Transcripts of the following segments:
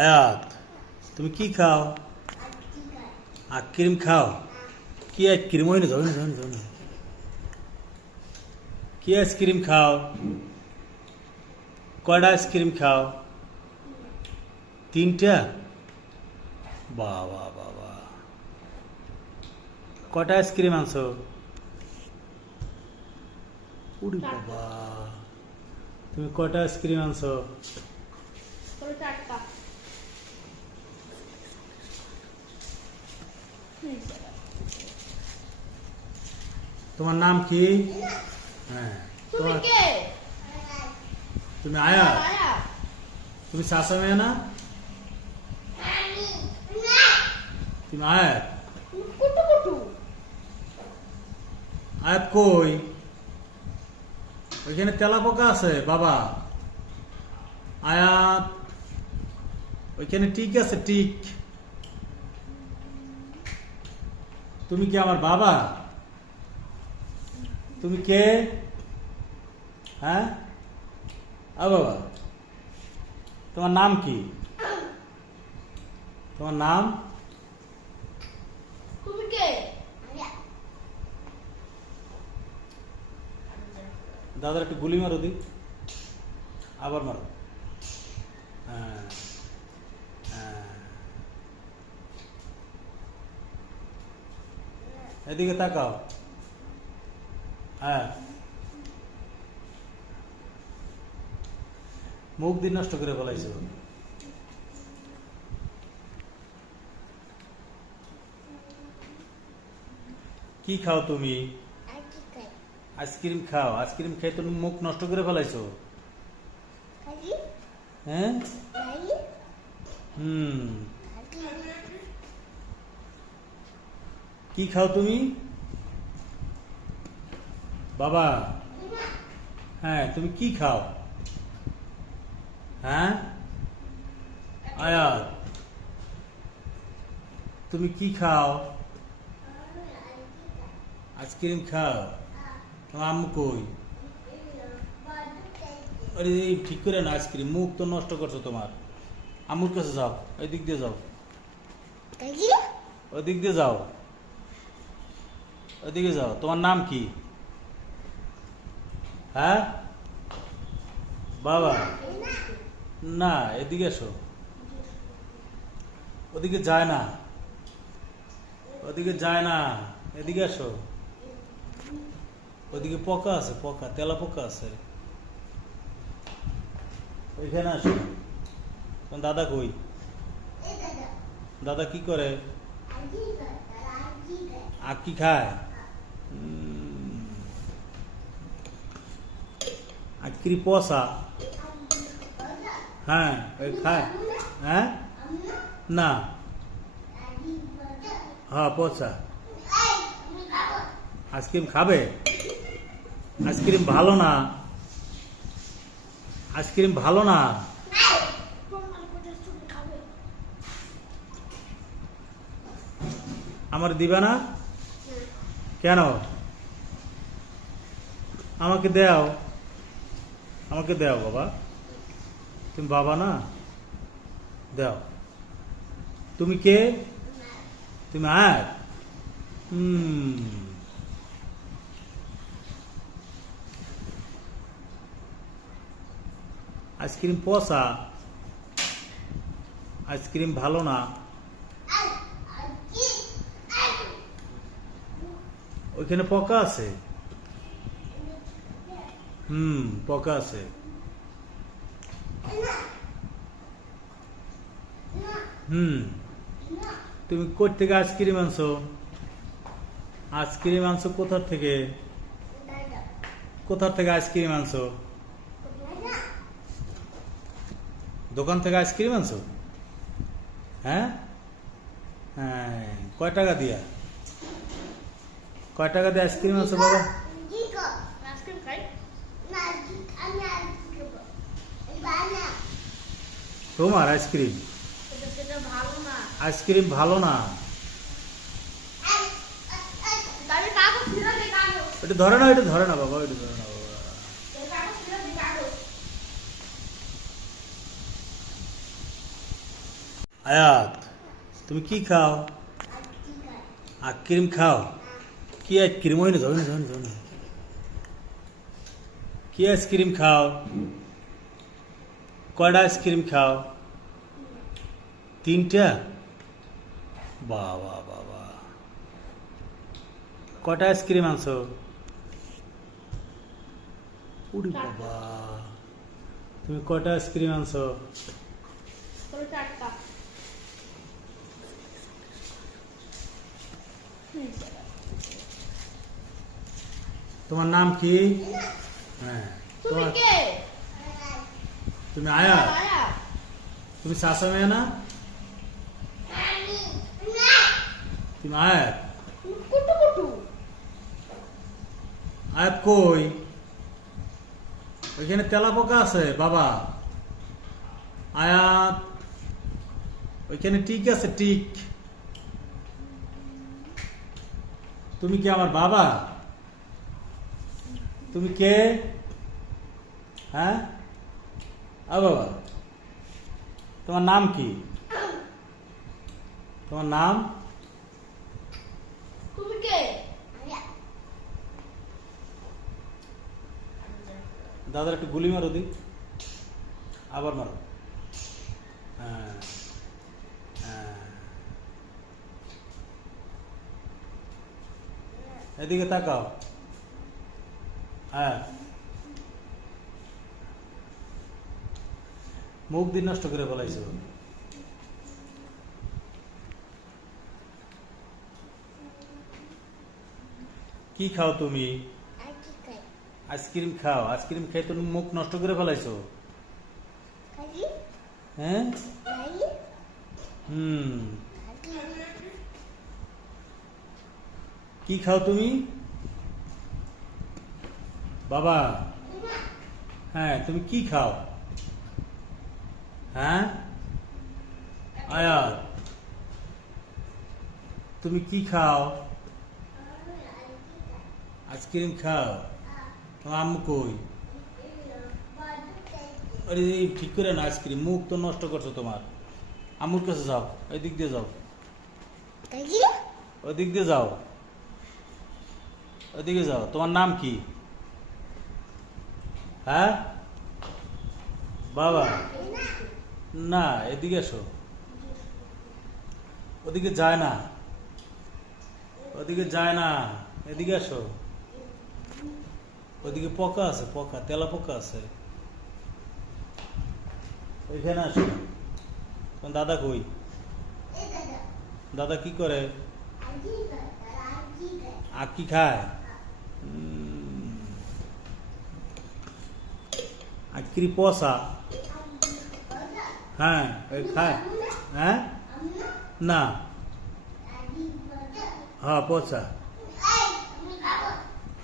আয়াত, তুমি কি খাও? আইসক্রিম খাও? কি আইসক্রিম? ওই না, যাও না, যাও না, যাও না। কি আইসক্রিম খাও? কয়টা আইসক্রিম খাও? 3টা? বাবা বাবা, কয়টা আইসক্রিম আনছো? উড়ি বাবা, তুমি কয়টা আইসক্রিম আনছো? তোমার নাম কি? হ্যাঁ, তোমার তুমি আয়াত? তুমি চাচা মেয়ে না? তুমি আয়াত? আয়াত কই? ওইখানে তেলা পোকা আছে বাবা। আয়াত, ওইখানে টিক আছে, টিক। তুমি কি আমার বাবা? তুমি কে? হ্যাঁ বাবা, তোমার নাম কি? তোমার নাম? তুমি কে? দাদার একটু গুলি মারো দি, আবার মারো। হ্যাঁ, হ্যাঁ। এদিকে তাকাও। হ্যাঁ, মুখ দিয়ে নষ্ট করে ফেলাইছো। কি খাও তুমি? আইসক্রিম খাও? আইসক্রিম খেয়ে তুমি মুখ নষ্ট করে ফেলাইছো। হ্যাঁ, কি খাও তুমি বাবা? হ্যাঁ, তুমি কি খাও? হ্যাঁ আয়াত, তুমি কি খাও? আইসক্রিম খাও? তোমার আম্মু কই? আরে ঠিক করে না, আইসক্রিম মুখ তো নষ্ট করছো তোমার। আম্মুর কাছে যাও, ওই দিক দিয়ে যাও, ওই দিক দিয়ে যাও, ওইদিকে যাও। তোমার নাম কি? হ্যাঁ বাবা, না এদিকে এসো। ওদিকে যায় না, ওদিকে যায় না, এদিকে আসো। ওদিকে পোকা আছে, পোকা, তেলা পোকা আছে। ওইখানে আসো। তোমার দাদা কই? দাদা কি করে? আঁকি খায়? আঁকড়ি পচা? হ্যাঁ, ওই খায়। হ্যাঁ, না, হ্যাঁ পচা। আইসক্রিম খাবে? আইসক্রিম ভালো না, আইসক্রিম ভালো না। আমার দিবা না কেন? আমাকে দাও, আমাকে দাও বাবা। তুমি বাবা না, দাও। তুমি কে? তুমি আয়াত? আইসক্রিম পচা, আইসক্রিম ভালো না। ওইখানে পোকা আছে। পোকা আছে। তুমি কোথা থেকে আইসক্রিম আনছো? আইসক্রিম আনছো কোথা থেকে? কোথা থেকে আইসক্রিম আনছো? দোকান থেকে আইসক্রিম আনছো? হ্যাঁ, হ্যাঁ। কয় টাকা দিয়া? কয় টাকা দিয়ে আইসক্রিম আনছো বাবা? তোমার আইসক্রিম? আইসক্রিম ভালো না। এটা ধরে না, এটা ধরে না বাবা, এটা ধরে না বাবা। আয়াত, তুমি কি খাও? আইসক্রিম খাও। কি আইসক্রিম? ওই না, যাও না, যাও না, যাও না। কি আইসক্রিম খাও? কয়টা আইসক্রিম খাও? 3টা? বাবা বাবা, কয়টা আইসক্রিম আনছো? উড়ি বাবা, তুমি কয়টা আইসক্রিম আনছো? তোমার নাম কি? হ্যাঁ, তোমার তুমি আয়া, তুমি চাচা মেয়ে না? তুমি আয়াত? আয়াত কই? ওইখানে তেলা পোকা আছে বাবা। আয়াত, ওইখানে টিক আছে, টিক। তুমি কি আমার বাবা? তুমি কে? হ্যাঁ, বাবা, তোমার নাম কি? তোমার নাম? তুমি কে? দাদার একটু গুলি মারো দি, আবার মারো। হ্যাঁ, হ্যাঁ। এদিকে তাকাও। হ্যাঁ, মুখ দিয়ে নষ্ট করে ফেলাইছো। কি খাও তুমি? আইসক্রিম খাও। আইসক্রিম খেয়ে তুমি মুখ নষ্ট করে ফেলাইছো। হ্যাঁ, কি খাও তুমি বাবা? হ্যাঁ, তুমি কি খাও? হ্যাঁ, আয়াত, তুমি কি খাও? আইসক্রিম খাও। তোমার আম্মু কই? আরে ঠিক করে না, আইসক্রিম মুখ তো নষ্ট করছো তোমার। আম্মুর কাছে যাও, ওই দিক দিয়ে যাও, ওই দিক দিয়ে যাও, ওইদিকে যাও। তোমার নাম কি? হ্যাঁ বাবা, না, এদিকে এসো। ওদিকে যায় না, ওদিকে যায় না, এদিকে আসো। ওদিকে পোকা আছে, পোকা, তেলা পোকা আছে। ওইখানে আসো। তোমার দাদা কই? দাদা কি করে? আর কি খায়? আইসক্রিম পচা। হ্যাঁ, ওই খায়। হ্যাঁ, না, হ্যাঁ পচা।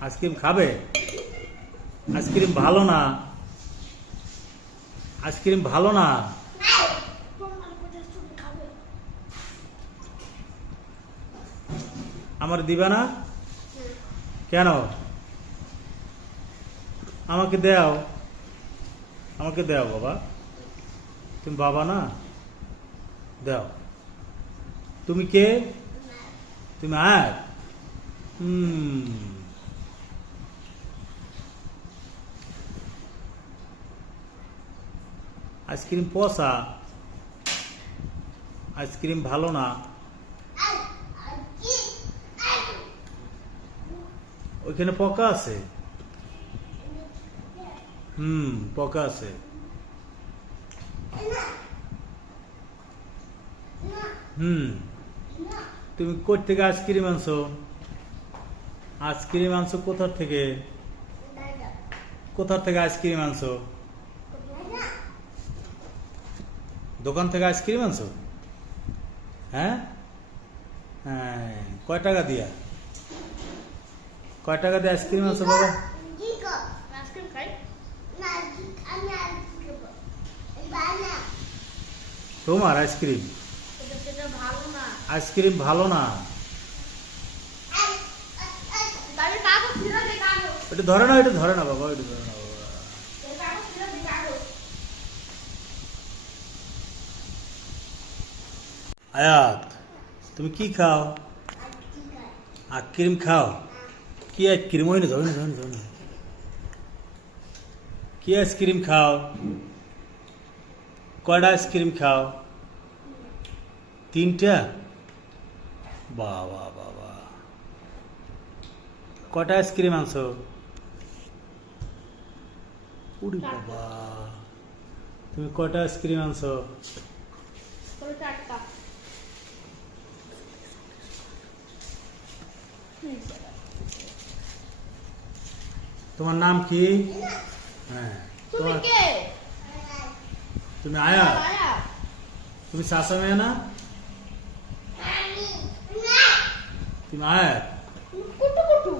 আইসক্রিম খাবে? আইসক্রিম ভালো না, আইসক্রিম ভালো না। আমার দিবা না কেন? আমাকে দাও, আমাকে দাও বাবা। তুমি বাবা না, দাও। তুমি কে? তুমি আয়াত? আইসক্রিম পচা, আইসক্রিম ভালো না। ওইখানে পোকা আছে। পোকা আছে। তুমি কোথা থেকে আইসক্রিম আনছো? আইসক্রিম আনছো কোথা থেকে? কোথা থেকে আইসক্রিম আনছো? দোকান থেকে আইসক্রিম আনছো? হ্যাঁ, হ্যাঁ। কয় টাকা দিয়া? কয় টাকা দিয়ে আইসক্রিম আনছো বাবা? তোমার আইসক্রিম? আইসক্রিম ভালো না। এটা ধরে না, এটা ধরে না বাবা, এটা ধরে না বাবা। আয়াত, তুমি কি খাও? আইসক্রিম খাও? কি আইসক্রিম? ওই না, যাও না, যাও না, যাও না। কি আইসক্রিম খাও? কয়টা আইসক্রিম খাও? 3টা? বাবা বাবা, কয়টা আইসক্রিম আনছো? উড়ি বাবা, তুমি কয়টা আইসক্রিম আনছো? তোমার নাম কি? হ্যাঁ, তুমি তোমার, কে? তুমি আয়াত? আয়া তুমি চাচা মেয়ে না? তুমি আয়াত? কুটু কুটু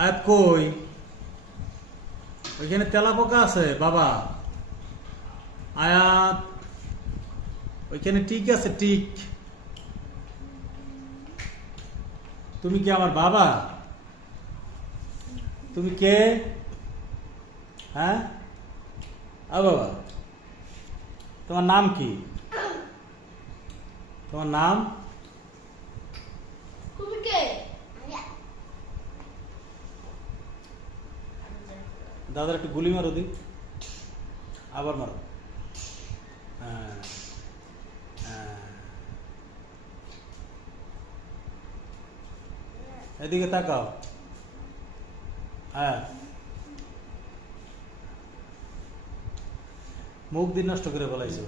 আয়াত কই? ওইখানে তেলা পোকা আছে বাবা। আয়াত, ওইখানে টিক আছে, টিক। তুমি কি আমার বাবা? তুমি কে? হ্যাঁ, বাবা, তোমার নাম কি? তোমার নাম? তুমি কে? দাদার একটু গুলি মারো দি, আবার মারো। হ্যাঁ, হ্যাঁ। এদিকে তাকাও। হ্যাঁ, মুখ দিয়ে নষ্ট করে ফেলাইছো।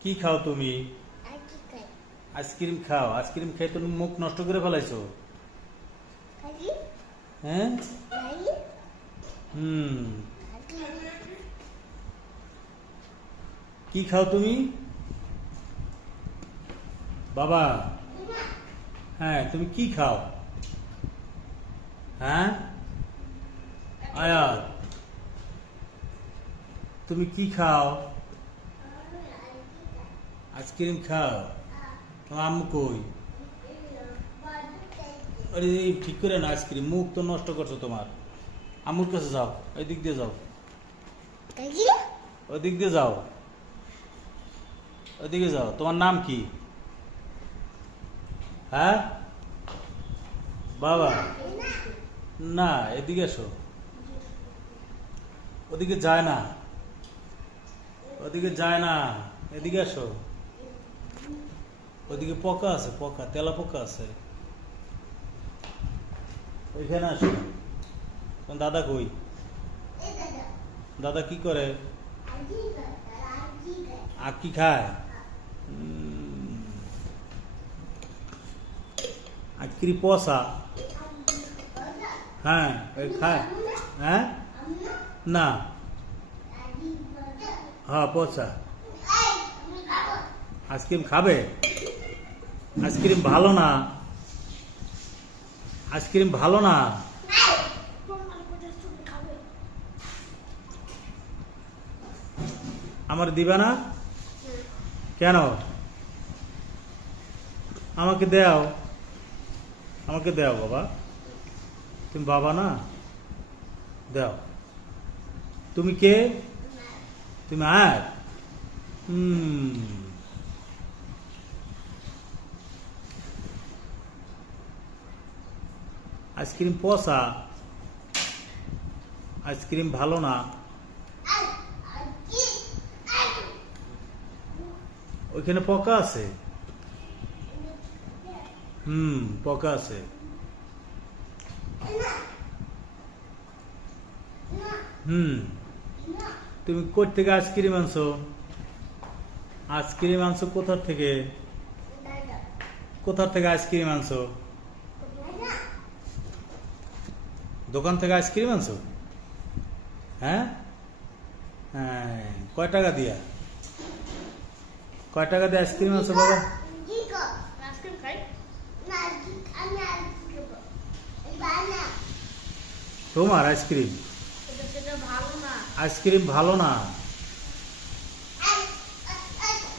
কি খাও তুমি? আইসক্রিম খাও? আইসক্রিম খেয়ে তুমি মুখ নষ্ট করে ফেলাইছো। হ্যাঁ, হুম। কি খাও তুমি বাবা? হ্যাঁ, তুমি কি খাও? হ্যাঁ, আয়াত, তুমি কি খাও? আইসক্রিম খাও? তোমার আম্মু কই? আরে এই ঠিক করে না, আইসক্রিম মুখ তো নষ্ট করছো তোমার। আম্মুর কাছে যাও, ওই দিক দিয়ে যাও, ওই দিক দিয়ে যাও, ওইদিকে যাও। তোমার নাম কি? হ্যাঁ বাবা, না, এদিকে এসো। ওদিকে যায় না, ওদিকে যায় না, এদিকে আসো। ওদিকে পোকা আছে, পোকা, তেলা পোকা আছে, ওইখানে আসো। তোমার দাদা কই? দাদা কি করে? আর কি খায়? আইসক্রিম পচা? হ্যাঁ, ওই খায়। হ্যাঁ, না, হ্যাঁ পচা। আইসক্রিম খাবে? আইসক্রিম ভালো না, আইসক্রিম ভালো না। আমার দিবা না কেন? আমাকে দাও, আমাকে দাও বাবা। তুমি বাবা না, দাও। তুমি কে? তুমি আয়াত? আইসক্রিম পচা, আইসক্রিম ভালো না। ওইখানে পোকা আছে। পোকা আছে। তুমি কই থেকে আইসক্রিম আনছো? আইসক্রিম আনছো কোথা থেকে? কোথা থেকে আইসক্রিম আনছো? দোকান থেকে আইসক্রিম আনছো? হ্যাঁ, হ্যাঁ। কয় টাকা দিয়া? কয় টাকা দিয়ে আইসক্রিম আনছো বাবা? আইসক্রিম খাই? তোমার আইসক্রিম? সেটা ভালো না। আইসক্রিম ভালো না।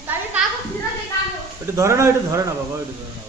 তাহলে কাগজ ফিরে দে, কাগজ। এটা ধরে না, এটা ধরে না বাবা, এটা ধরে না।